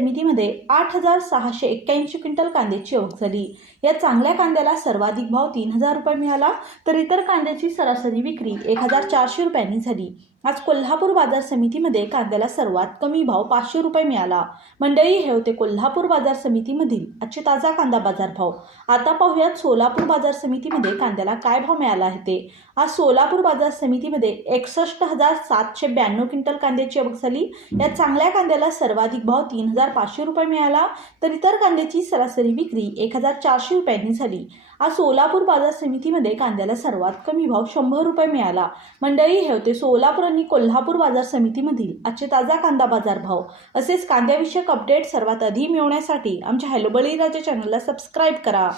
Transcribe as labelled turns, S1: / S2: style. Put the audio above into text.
S1: समितीमध्ये आठ हजार सहाशे एक्क्याऐंशी क्विंटल कांद्याची आवक झाली. या चांगल्या कांद्याला सर्वाधिक भाव तीन हजार रुपये मिळाला तर इतर कांद्याची सरासरी विक्री एक हजार चारशे रुपयांनी झाली. आज कोल्हापूर बाजार समितीमध्ये कांद्याला सर्वात कमी भाव पाचशे रुपये मिळाला. मंडळी हे होते कोल्हापूर बाजार समितीमधील आजचे ताजा कांदा बाजार भाव आता पाहूयात सोलापूर बाजार समितीमध्ये कांद्याला काय भाव मिळाला आहे ते. आज सोलापूर बाजार समितीमध्ये एकसष्ट हजार सातशे ब्याण्णव क्विंटल कांद्याची आवक झाली. या चांगल्या कांद्याला सर्वाधिक भाव तीन हजार पाचशे रुपये मिळाला. तर इतर कांद्याची सरासरी विक्री एक हजार चारशे रुपयांनी झाली. आज सोलापूर बाजार समितीमध्ये कांद्याला सर्वात कमी भाव शंभर रुपये मिळाला. मंडळी हे होते सोलापूर आणि कोल्हापूर बाजार समितीमधील आजचे ताजा कांदा बाजार भाव असेच कांद्याविषयक अपडेट सर्वात आधी मिळवण्यासाठी आमच्या हॅलो बळीराजा चॅनलला सबस्क्राईब करा.